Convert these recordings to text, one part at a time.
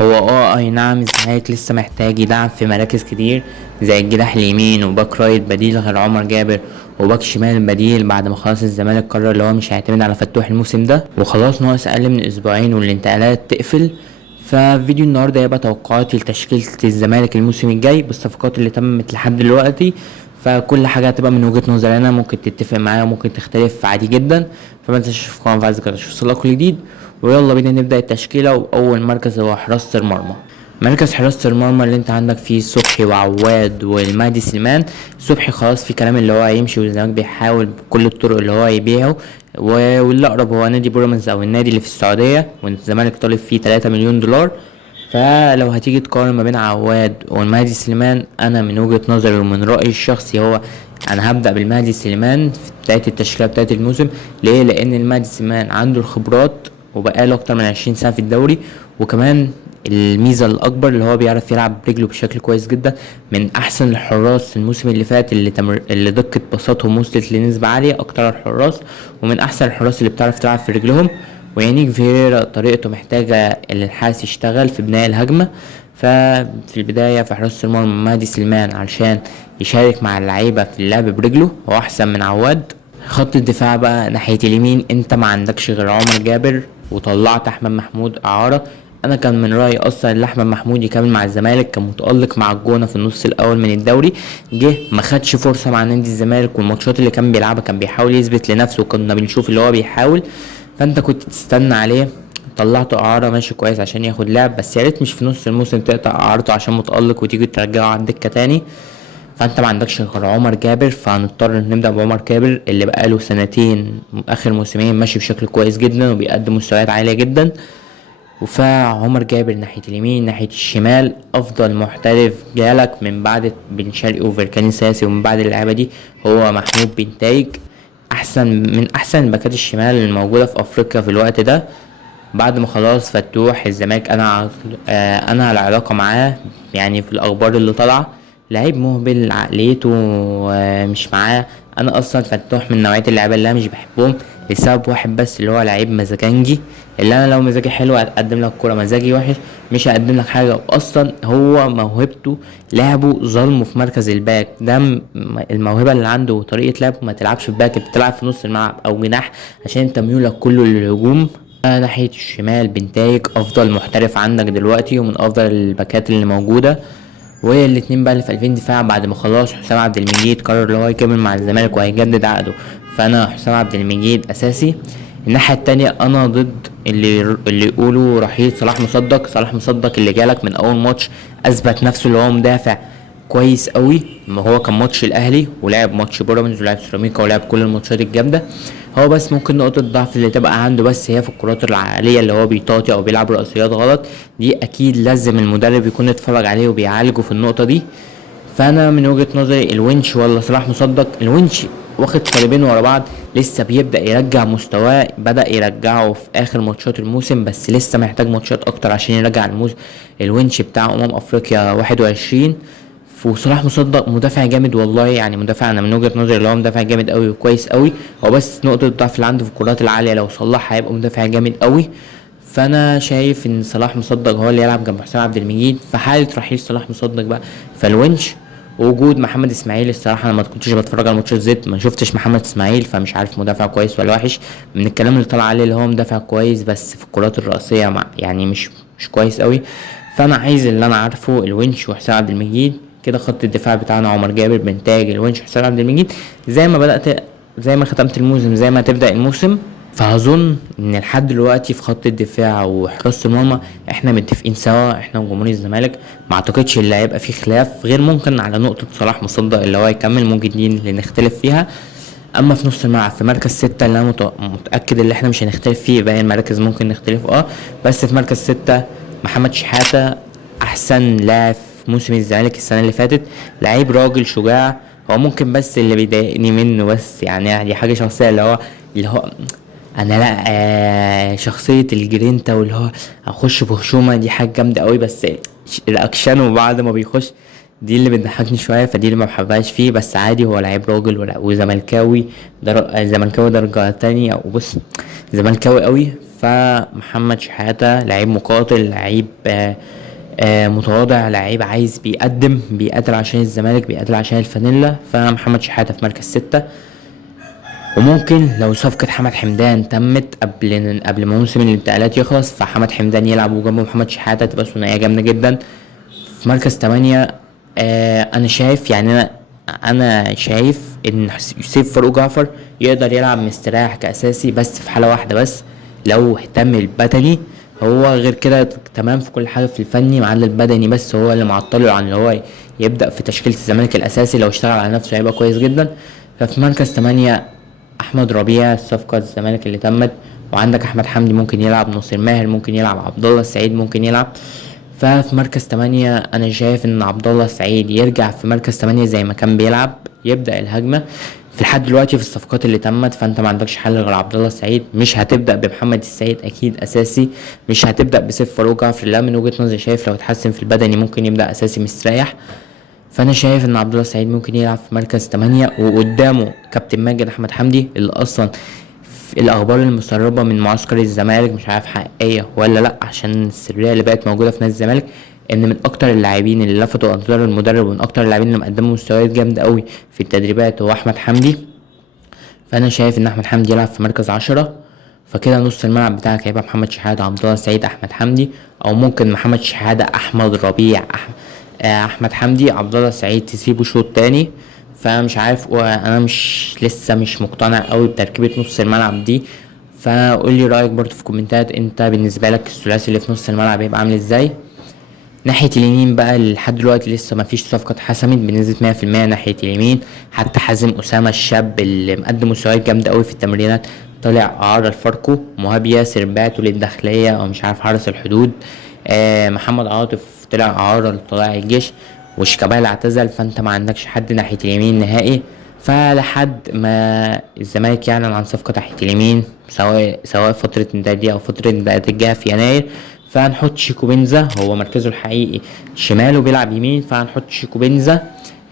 هو اي نعم، الزمالك لسه محتاج يدعم في مراكز كتير زي الجناح اليمين وباك رايت بديل غير عمر جابر، وباك شمال بديل بعد ما خلاص الزمالك قرر اللي هو مش هيعتمد على فتوح الموسم ده، وخلاص ناقص اقل من اسبوعين والانتقالات تقفل. ففيديو النهارده هيبقى توقعاتي لتشكيلة الزمالك الموسم الجاي بالصفقات اللي تمت لحد دلوقتي. فكل حاجة هتبقى من وجهة نظري انا، ممكن تتفق معايا وممكن تختلف عادي جدا. فما تنساش تشوف قناة فايز كده تشوف كل جديد. ويلا بينا نبدأ التشكيلة، وأول مركز هو حراسة المرمى. مركز حراسة المرمى اللي انت عندك فيه صبحي وعواد والمهدي سليمان. صبحي خلاص في كلام اللي هو هيمشي، والزمالك بيحاول بكل الطرق اللي هو يبيعه، واللي أقرب هو نادي بيراميدز أو النادي اللي في السعودية، والزمالك طالب فيه 3 مليون دولار. فلو هتيجي تقارن ما بين عواد والمهدي سليمان، أنا من وجهة نظري ومن رأيي الشخصي هو أنا هبدأ بالمهدي سليمان في بداية التشكيلة بتاعة الموسم. ليه؟ لأن المهدي سليمان عنده الخبرات وبقاله أكتر من 20 سنة في الدوري، وكمان الميزة الأكبر اللي هو بيعرف يلعب برجله بشكل كويس جدا. من أحسن الحراس الموسم اللي فات اللي دقة باصاتهم وصلت لنسبة عالية أكتر الحراس، ومن أحسن الحراس اللي بتعرف تلعب في رجلهم. ويانيك فيريرا طريقته محتاجة الحارس يشتغل في بناء الهجمة. ففي البداية في حراسة المرمى مهدي سليمان علشان يشارك مع اللعيبة في اللعب برجله هو أحسن من عواد. خط الدفاع بقى ناحية اليمين انت ما عندكش غير عمر جابر، وطلعت احمد محمود اعارة. انا كان من رأيي اصلا ان احمد محمود يكمل مع الزمالك، كان متألق مع الجونة في النص الاول من الدوري. جه ما خدش فرصة مع نادي الزمالك، والماتشات اللي كان بيلعبها كان بيحاول يثبت لنفسه، وكنا بنشوف اللي هو بيحاول. فانت كنت تستنى عليه. طلعته اعاره ماشي كويس عشان ياخد لعب، بس يا ريت مش في نص الموسم تقطع اعارته عشان متألق وتيجي ترجعه على الدكة تاني. فانت ما عندكش غير عمر جابر، فهنضطر نبدا بعمر جابر اللي بقاله سنتين اخر موسمين ماشي بشكل كويس جدا وبيقدم مستويات عاليه جدا. وفعمر جابر ناحيه اليمين ناحيه الشمال افضل محترف جالك من بعد بن شرقي وفركاني ساسي ومن بعد اللعيبه دي هو محمود بنتايج. من احسن الباكات الشمال الموجوده في افريقيا في الوقت ده، بعد ما خلاص فتوح الزمالك انا على علاقه معاه، يعني في الاخبار اللي طالعه لعيب مهبل عقليته مش معاه. انا اصلا فتوح من نوعيه اللعيبه اللي انا مش بحبهم لسبب واحد بس، اللي هو لعيب مزاجنجي. اللي انا لو مزاجي حلو هقدم لك كوره، مزاجي وحش مش هقدم لك حاجه. واصلا هو موهبته لعبه ظلمه في مركز الباك ده، الموهبه اللي عنده وطريقه لعبه ما تلعبش في باك، انت تلعب في نص الملعب او جناح عشان انت ميولك كله للهجوم. ناحية الشمال بنتايج أفضل محترف عندك دلوقتي ومن أفضل الباكات اللي موجودة. والاتنين بقى اللي في قلبين دفاع بعد ما خلاص حسام عبد المجيد قرر اللي هو يكمل مع الزمالك وهيجدد عقده، فأنا حسام عبد المجيد أساسي. الناحية التانية أنا ضد اللي يقولوا رحيل صلاح مصدق. صلاح مصدق اللي جالك من أول ماتش أثبت نفسه اللي هو مدافع كويس قوي. ما هو كان ماتش الأهلي ولعب ماتش بيراميدز ولعب سيراميكا ولعب كل الماتشات الجامدة. هو بس ممكن نقطة الضعف اللي تبقى عنده بس هي في الكرات العالية، اللي هو بيطاطي او بيلعب رأسيات غلط. دي اكيد لازم المدرب يكون اتفرج عليه وبيعالجه في النقطة دي. فانا من وجهة نظري الونش ولا صلاح مصدق. الونش واخد صليبين ورا بعض، لسه بيبدأ يرجع مستواه، بدأ يرجعه في اخر ماتشات الموسم بس لسه محتاج ماتشات اكتر عشان يرجع الونش بتاع افريقيا 21. وصلاح مصدق مدافع جامد والله، يعني مدافع انا من وجهة نظري اللي هو مدافع جامد قوي وكويس قوي. هو بس نقطة الضعف اللي عنده في الكرات العالية، لو صلحها هيبقى مدافع جامد قوي. فانا شايف ان صلاح مصدق هو اللي يلعب جنب حسام عبد المجيد في حالة رحيل صلاح مصدق بقى. فالونش وجود محمد اسماعيل، الصراحه انا ما كنتش بتفرج على ماتشات زيت، ما شفتش محمد اسماعيل فمش عارف مدافع كويس ولا وحش. من الكلام اللي طلع عليه اللي هو مدافع كويس بس في الكرات الرأسية يعني مش كويس قوي. فانا عايز اللي انا عارفه الونش وحسام عبد المجيد. كده خط الدفاع بتاعنا عمر جابر بنتاج الونش حسام عبد المجيد. زي ما بدأت زي ما ختمت الموسم زي ما تبدأ الموسم. فهظن ان لحد دلوقتي في خط الدفاع وحراسة المرمى احنا متفقين سوا، احنا وجمهور الزمالك. ما اعتقدش اللي هيبقى فيه خلاف غير ممكن على نقطة صلاح مصدق اللي هو يكمل، ممكن دي اللي نختلف فيها. اما في نص الملعب في مركز 6 اللي انا متأكد اللي احنا مش هنختلف فيه، باقي المراكز ممكن نختلف بس في مركز 6 محمد شحاتة احسن لاعب في موسم الزمالك السنة اللي فاتت. لعيب راجل شجاع. هو ممكن بس اللي بيضايقني منه بس يعني دي حاجة شخصية اللي هو انا لا شخصية الجرينتا واللي هو اخش بخشومة دي حاجة جامدة قوي، بس الاكشن وبعد ما بيخش دي اللي بتضحكني شوية، فدي اللي ما بحبهاش فيه. بس عادي هو لعيب راجل وزملكاوي زملكاوي درجة تانية، وبص زملكاوي قوي. فمحمد شحاتة لعيب مقاتل، لعيب متواضع، لعيب عايز بيقاتل عشان الزمالك، بيقاتل عشان الفانيلا. فمحمد شحاتة في مركز 6. وممكن لو صفقة حمد حمدان تمت قبل ما موسم الانتقالات يخلص، فحمد حمدان يلعب وجنبه محمد شحاتة، تبقى ثنائية جامدة جدا. في مركز 8 انا شايف يعني انا شايف ان يوسف فاروق جعفر يقدر يلعب مستريح كاساسي، بس في حالة واحدة بس، لو اهتم البدني. هو غير كده تمام في كل حاجة في الفني ما عدا البدني، بس هو اللي معطله عن اللي هو يبدأ في تشكيلة الزمالك الأساسي. لو اشتغل على نفسه هيبقى كويس جدا. ففي مركز 8 أحمد ربيع، صفقة الزمالك اللي تمت. وعندك أحمد حمدي ممكن يلعب، ناصر ماهر ممكن يلعب، عبد الله السعيد ممكن يلعب. ففي مركز 8 أنا شايف إن عبد الله السعيد يرجع في مركز 8 زي ما كان بيلعب، يبدأ الهجمة. في لحد دلوقتي في الصفقات اللي تمت، فانت ما عندكش حل غير عبد الله السعيد. مش هتبدا بمحمد السيد اكيد اساسي، مش هتبدا بسيف فاروق جعفر، لا من وجهه نظري شايف لو اتحسن في البدني ممكن يبدا اساسي مستريح. فانا شايف ان عبد الله السعيد ممكن يلعب في مركز 8، وقدامه كابتن ماجد احمد حمدي اللي اصلا في الاخبار المسربه من معسكر الزمالك، مش عارف حقيقيه ولا لا عشان السريه اللي بقت موجوده في نادي الزمالك، ان من اكتر اللاعبين اللي لفتوا انظار المدرب ومن اكتر اللاعبين اللي مقدموا مستويات جامده قوي في التدريبات هو احمد حمدي. فانا شايف ان احمد حمدي يلعب في مركز 10. فكده نص الملعب بتاعك هيبقى محمد شحاته، عبد الله السعيد، احمد حمدي. او ممكن محمد شحاته، احمد ربيع، احمد حمدي، عبد الله السعيد تسيبه شوط تاني. فمش عارف، وانا لسه مش مقتنع قوي بتركيبه نص الملعب دي. فقول لي رايك برضو في كومنتات، انت بالنسبه لك الثلاثي اللي في نص الملعب هيبقى عامل ازاي؟ ناحية اليمين بقى لحد دلوقتي لسه مفيش صفقة اتحسمت بنسبة 100% ناحية اليمين. حتى حازم أسامة الشاب اللي مقدم مستويات جامدة أوي في التمرينات طلع إعارة لفاركو. مهاب ياسر بعته للداخلية أو مش عارف حرس الحدود. محمد عاطف طلع إعارة لطلائع الجيش. وشيكابالا اعتزل، فأنت ما عندكش حد ناحية اليمين نهائي. فلحد ما الزمالك يعلن عن صفقة ناحية اليمين، سواء فترة الانتقال دي أو فترة الانتقالات الجاية في يناير، فهنحط شيكو بنزا، هو مركزه الحقيقي شمال وبيلعب يمين. فهنحط شيكو بنزا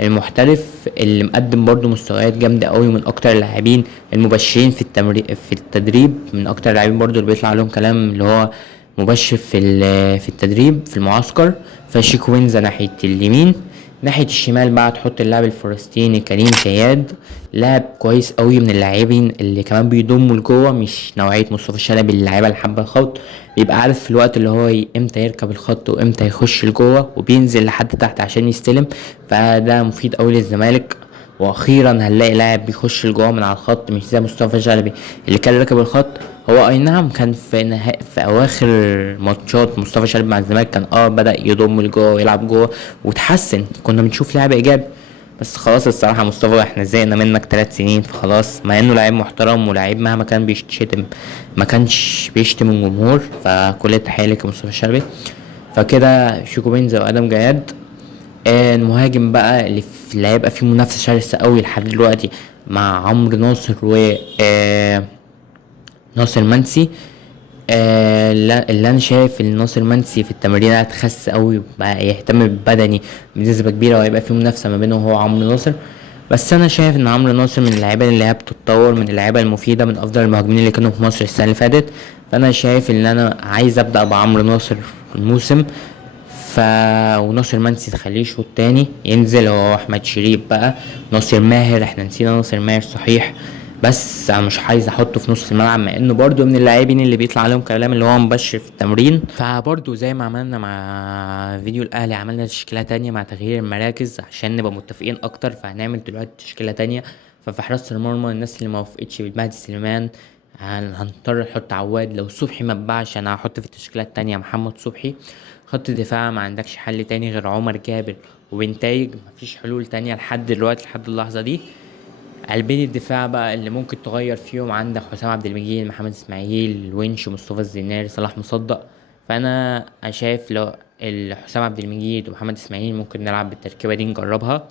المحترف اللي مقدم برضو مستويات جامدة قوي، من اكتر اللاعبين المبشرين في التدريب، من اكتر اللاعبين برضو اللي بيطلع عليهم كلام اللي هو مبشر في التدريب في المعسكر. فشيكو بنزا ناحية اليمين. ناحية الشمال بقى تحط اللاعب الفلسطيني كريم كياد، لاعب كويس قوي من اللاعبين اللي كمان بيضموا لجوه، مش نوعية مصطفى شلبي اللاعيبة اللي حابة الخط. بيبقى عارف في الوقت اللي هو امتى يركب الخط وامتى يخش لجوه وبينزل لحد تحت عشان يستلم. فده مفيد قوي للزمالك. واخيرا هنلاقي لاعب بيخش لجوه من على الخط، مش زي مصطفى شلبي اللي كان راكب الخط. هو اي نعم كان في اواخر ماتشات مصطفى شلبي مع الزمالك كان بدأ يضم لجوه ويلعب جوه وتحسن، كنا بنشوف لعب ايجابي. بس خلاص الصراحة مصطفى احنا زهقنا منك 3 سنين، فخلاص مع انه لعيب محترم ولاعيب مهما كان بيشتم ما كانش بيشتم الجمهور. فكل التحية لك يا مصطفى شلبي. فكده شيكو بينزا وادم جياد. المهاجم بقى اللي هيبقى فيه منافسة شرسة قوي لحد دلوقتي مع عمرو ناصر و ناصر منسي. اللي انا شايف ان ناصر منسي في التمرينات خس قوي، بقى يهتم بالبدني بنسبة كبيرة، وهيبقى في منافسة ما بينه هو عمرو ناصر. بس انا شايف ان عمرو ناصر من اللعيبه اللي هي بتتطور، من اللعيبه المفيده، من افضل المهاجمين اللي كانوا في مصر السنه اللي فاتت. فانا شايف ان انا عايز ابدا بعمرو ناصر في الموسم. ف وناصر منسي تخليه شوط تاني ينزل هو احمد شريف بقى. ناصر ماهر احنا نسينا ناصر ماهر صحيح، بس انا مش عايز احطه في نص الملعب مع انه برضو من اللاعبين اللي بيطلع عليهم كلام اللي هو مبشر في التمرين. فبرضو زي ما عملنا مع فيديو الاهلي عملنا تشكيله تانية مع تغيير المراكز عشان نبقى متفقين اكتر، فهنعمل دلوقتي تشكيله تانية. ففي حراسه المرمى الناس اللي ما وافقتش بالمهدي سليمان هنضطر نحط عواد. لو صبحي ما اتباعش انا هحط في التشكيله التانية محمد صبحي. خط دفاع ما عندكش حل تاني غير عمر جابر وبنتايج، مفيش حلول تانية لحد دلوقتي لحد اللحظة دي. قلبين الدفاع بقى اللي ممكن تغير فيهم عندك حسام عبد المجيد، محمد اسماعيل، الونش، مصطفى الزناري، صلاح مصدق. فانا شايف لو حسام عبد المجيد ومحمد اسماعيل ممكن نلعب بالتركيبة دي نجربها.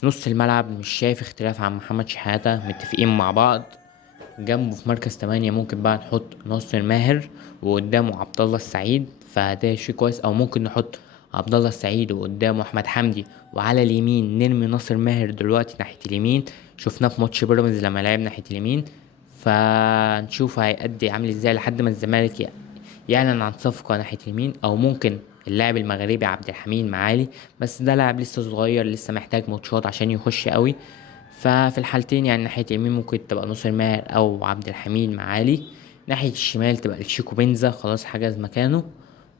في نص الملعب مش شايف اختلاف عن محمد شحاتة، متفقين مع بعض. جنبه في مركز 8 ممكن بقى نحط ناصر ماهر وقدامه عبد الله السعيد، فده شيء كويس. او ممكن نحط عبد الله السعيد وقدامه احمد حمدي، وعلى اليمين نرمي ناصر ماهر دلوقتي ناحية اليمين. شفناه في ماتش بيراميدز لما لعب ناحية اليمين. فنشوف هيأدي عامل ازاي لحد ما الزمالك يعلن عن صفقة ناحية اليمين، او ممكن اللاعب المغربي عبد الحميد معالي، بس ده لاعب لسه صغير لسه محتاج ماتشات عشان يخش قوي. ففي الحالتين يعني ناحية اليمين ممكن تبقى ناصر ماهر او عبد الحميد معالي، ناحية الشمال تبقى الشيكو بنزا خلاص حجز مكانه،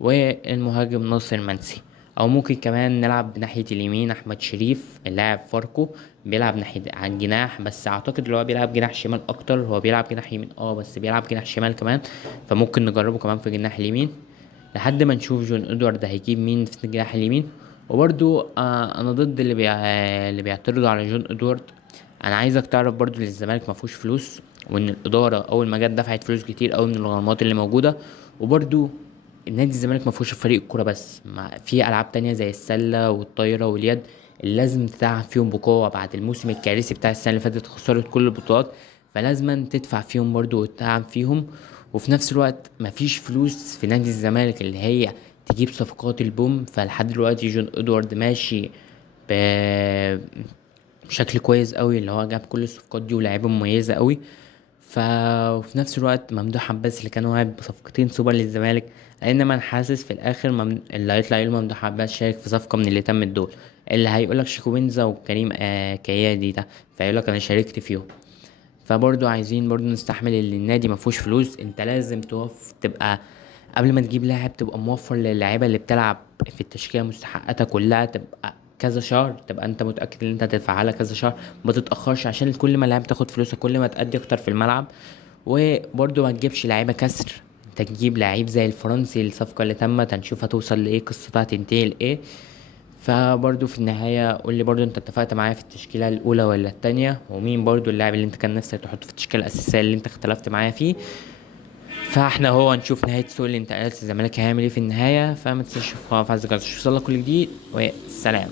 والمهاجم ناصر منسي. او ممكن كمان نلعب ناحية اليمين احمد شريف اللاعب فاركو، بيلعب ناحية على الجناح، بس اعتقد اللي هو بيلعب جناح شمال اكتر، هو بيلعب جناح يمين بس بيلعب جناح شمال كمان، فممكن نجربه كمان في جناح اليمين لحد ما نشوف جون ادوارد هيجيب مين في الجناح اليمين. وبرضو انا ضد اللي بيعترضوا على جون ادوارد. انا عايزك تعرف برضو ان الزمالك مفهوش فلوس، وان الاداره اول ما جت دفعت فلوس كتير قوي من الغرامات اللي موجوده. وبرضو النادي الزمالك مفهوش فريق الكوره بس، في العاب تانية زي السله والطايره واليد اللي لازم تدعم فيهم بقوه بعد الموسم الكارثي بتاع السنه اللي فاتت، خسرت كل البطولات، فلازم تدفع فيهم برضو وتدعم فيهم. وفي نفس الوقت مفيش فلوس في نادي الزمالك اللي هي تجيب صفقات البوم. فلحد دلوقتي جون ادوارد ماشي ب... بشكل كويس قوي، اللي هو جاب كل الصفقات دي ولاعيبه مميزه قوي. وفي نفس الوقت ممدوح عباس اللي كان واعد بصفقتين سوبر للزمالك، انما انا حاسس في الاخر اللي هيطلع يقول ممدوح عباس شارك في صفقه من اللي تمت دول، اللي هيقولك شيكو بنزا وكريم كيادي ده، فيقولك انا شاركت فيهم. فبرضو عايزين برضو نستحمل اللي النادي مفهوش فلوس. انت لازم تبقى قبل ما تجيب لاعب تبقى موفر للاعيبه اللي بتلعب في التشكيله مستحقاتها كلها، تبقى كذا شهر، تبقى انت متاكد ان انت هتدفعها لها كذا شهر، ما تتاخرش عشان كل ما اللاعب تاخد فلوسك كل ما تأدي اكتر في الملعب. وبرضو ما تجيبش لعيبه كسر، انت تجيب لعيب زي الفرنسي الصفقه اللي تمت هنشوف هتوصل لايه، قصتها هتنتهي لايه. فبرضو في النهاية قولي برضو انت اتفقت معايا في التشكيلة الأولى ولا التانية، ومين برضو اللاعب اللي انت كان نفسك تحطه في التشكيلة الأساسية اللي انت اختلفت معايا فيه. فاحنا هو نشوف نهاية سوق الانتقالات الزمالك هيعمل ايه في النهاية. فما تنساش تشوف قناة، عايز توصل لك كل جديد، والسلام.